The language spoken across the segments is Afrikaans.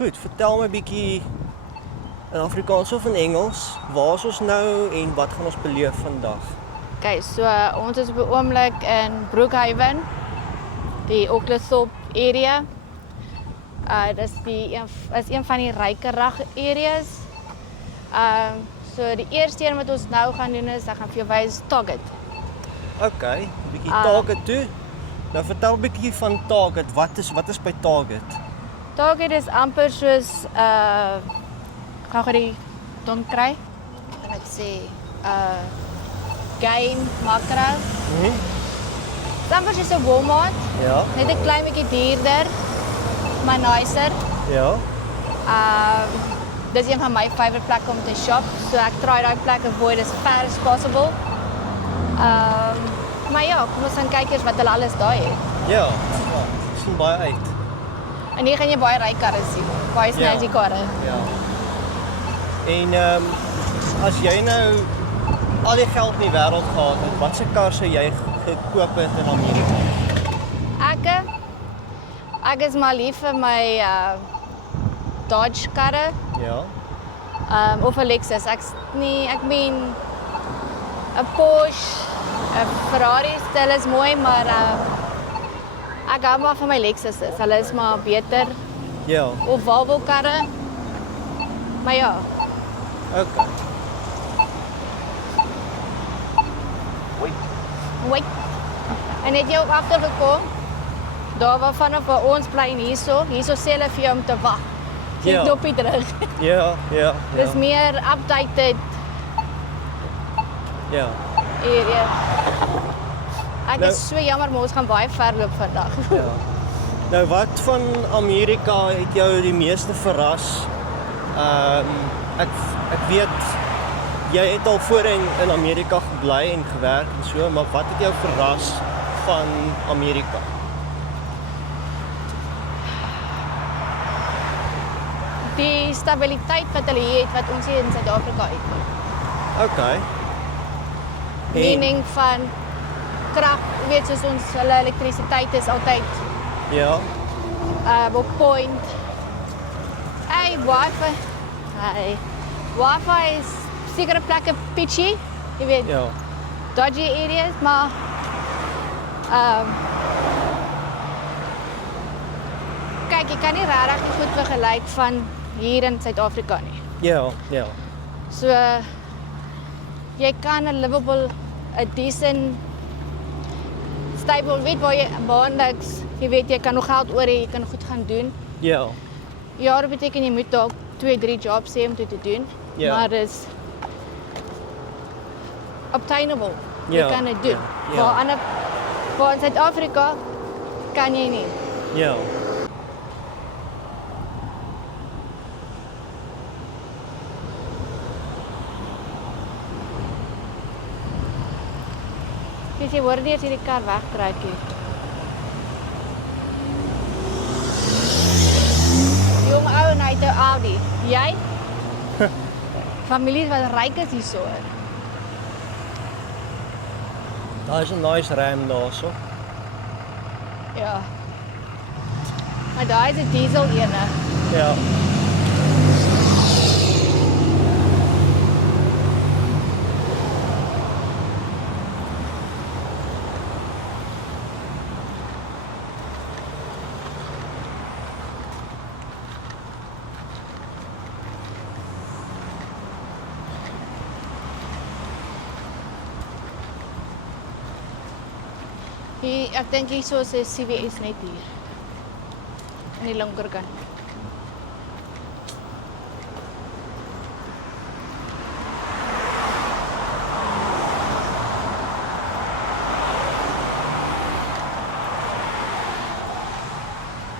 Goed, vertel my 'n bietjie in Afrikaans of in Engels, waar is ons nou en wat gaan ons beleef vandag? Okay, so ons is op die oomblik in Brookhaven, die Oglethorpe area. Dis een van die ryker areas. So die eerste een wat ons nou gaan doen is, ek gaan vir jou wys Target. Okay, 'n bietjie Target toe. Nou vertel 'n bietjie van Target. Wat is by Target? Target is amper soos gaan gou die ding kry. Kan ek sê Gain Makro. Dis amper soos 'n Walmart. Ja. Net 'n klein bietjie duurder, maar nicer. Ja. Dis een van my favourite plekke om te shop. So ek try daai plek avoid as far as possible. Maar ja, kom ons gaan kyk eers wat hulle alles daai het. Ja, sien baie uit. En hier gaan jy baie ry karre sien. Baie snazzy karre. Ja. En as jy nou al die geld in die wêreld gehad het, watse kar sou jy gekoop het in Amerika? Ek is maar lief vir my Dodge karre. Ja. Of 'n Lexus. Ek meen 'n Porsche, 'n Ferrari stel is mooi, maar ek hou maar van my Lexuses. Hulle is maar beter. Ja. Of Volvo karre. Maar ja. Okay. Wait. En het jy ook agtergekom? Daar waarvan ons bly hierso sê hulle vir jou om te wag. Jy Ja. knoppie terug. Ja. Dis meer updated Ja. area. Ek Nou- is so jammer, maar ons gaan baie ver loop vandag. Ja. Nou wat van Amerika het jou die meeste verras? Ek weet jy het al voorheen in Amerika gebly en gewerk en so, maar wat het jou verras van Amerika? Die stabiliteit wat hulle hier het wat ons hier in Suid-Afrika het. Okay. Meaning van krag, jy weet soos ons hulle elektrisiteit is altyd Ja. op point. Hey, wifi. Hey. Wifi is sekere plekke pitchy, jy weet, Ja. dodgy areas, maar kyk, jy kan nie regtig nie goed vergelyk van hier in Suid-Afrika nie. Ja. So jy kan 'n livable, 'n decent stable, weet waar jy maandeliks, jy weet jy kan nog geld oor hê, jy kan goed gaan doen. Ja. Ja, dit beteken jy moet dalk 2-3 jobs hê om dit te doen, Ja. maar dis obtainable. Jy Ja, kan dit doen. ja. Waar in Suid-Afrika kan jy nie. Ja. Dis jy hoor nie as jy die kar wegtrek nie. Jong ou en hy het 'n Audi. Jy? Families wat ryk is hierso. Daar is 'n nice ram daarso. Ja. Maar daai is 'n diesel ene. Ja. Hier, ek dink hierso is 'n CVS net hier. Aan die linkerkant.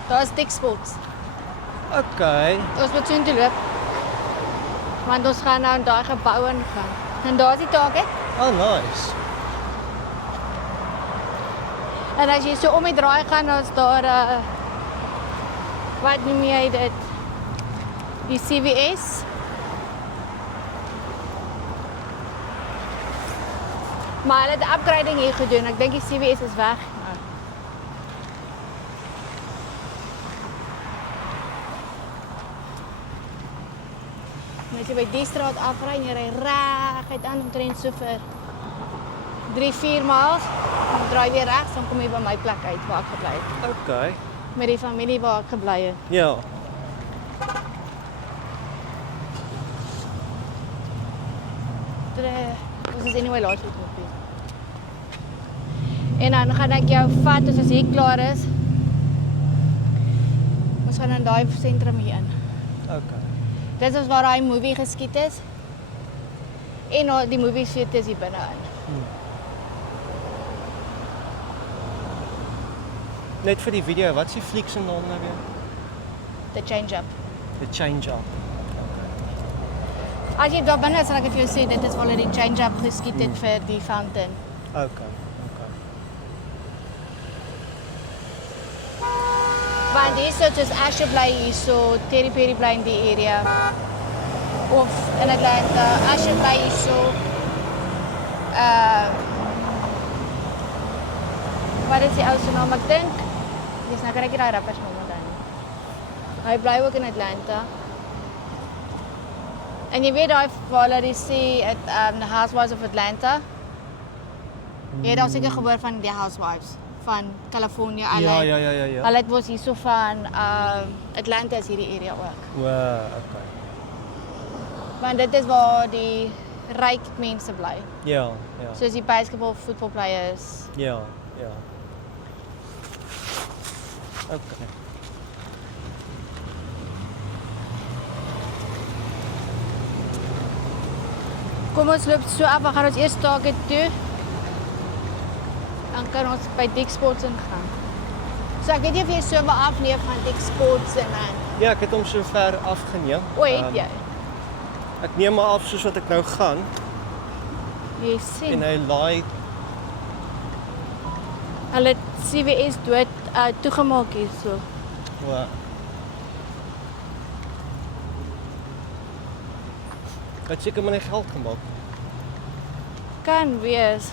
Daar is Dick's Sports. Okay. Ons moet soontoe loop. Want ons gaan nou in daai gebou ingaan. En daar is die Target. Oh, nice. En as jy so om die draai gaan, dan is daar wat noem jy dit? Die CVS. Maar hulle het 'n upgrading hier gedoen. Ek dink die CVS is weg. as jy by die straat afry en jy ry reguit aan omtrent so vir 3-4 miles, dan draai weer regs, dan kom jy by my plek uit waar ek gebly het. Okay. Met die familie waar ek gebly het. Ja. Ons is anyway laat met koffie. En dan gaan ek jou vat as hier klaar is. Ons gaan in daai sentrum hier in. Okay. Dit is waar daai movie geskiet is. En die movie shoot is hier binne in. Net vir die video, wat is die fliek se naam nou weer? The Change Up. The Change Up. As jy daar binne is, sal ek vir jou sê dit is waar hulle die Change Up geskiet het vir die fountain. Okay. Want hier so soos Asher bly hier so, Terry Perry bly in die area. Of in Atlanta, Asher bly hier so. Wat is die ou se naam? Ek dink dis nou kry ek daai rappers naam onthou nie. Hy bly ook in Atlanta. En jy weet daai waar hulle sê the Housewives of Atlanta. Jy het al seker gehoor van die Housewives van California, LA. Ja. Hulle het mos hierso van Atlanta is hierdie area ook. Wow, okay. Want dit is waar die ryk mense bly. Ja. Soos die basketball voetbalplayers. Ja. Okay. Kom ons loop so af, we gaan ons eers Target toe. Dan kan ons by Dick's Sports ingaan. So ek weet nie of jy so wil afneem van Dick's Sports en dan. Ja, ek het hom so ver afgeneem. O, het jy? Ek neem maar af soos wat ek nou gaan Jy sien. en hy laai. Hulle het CVS dood toegemaak hierso. Wow. Het seker maar net geld gemaak. Kan wees.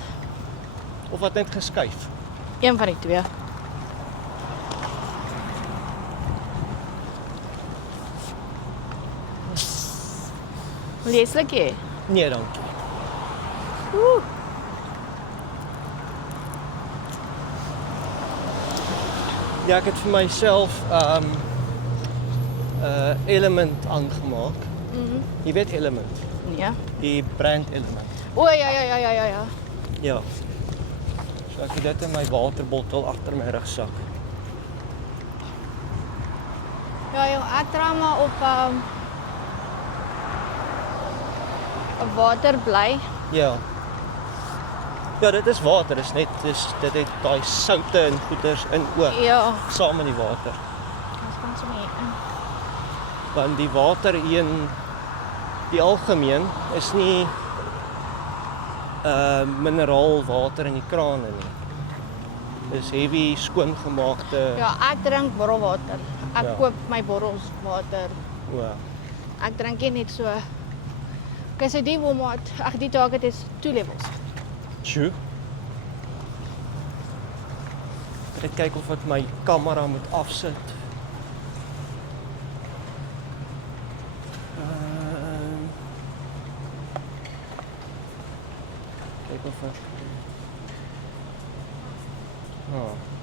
Of wat net geskuif. Een van die twee. Wil jy slukkie? Nee, dankie. Ja, ek het vir myself Element aangemaak. Jy weet Element, Ja. die brand Element. O ja. Ja. So ek het dit in my waterbottel agter my rugsak. Ja, ek dra maar op 'n water bly. Ja. Ja, dit is water, dit het daai soutte en goeters in ook Ja. saam met die water. Ons kan sommer hier in. Want die water hier in die algemeen is nie mineraalwater in die krane nie. Dis heavy skoongemaakte. Ja, ek drink bottelwater. Ek Ja. koop my bottels water. O, Ek drink nie net so. Okay, so die Walmart, die Target is 2 levels. Sjoe. Ek moet kyk of ek my kamera moet afsit. Kyk of ek... Oh.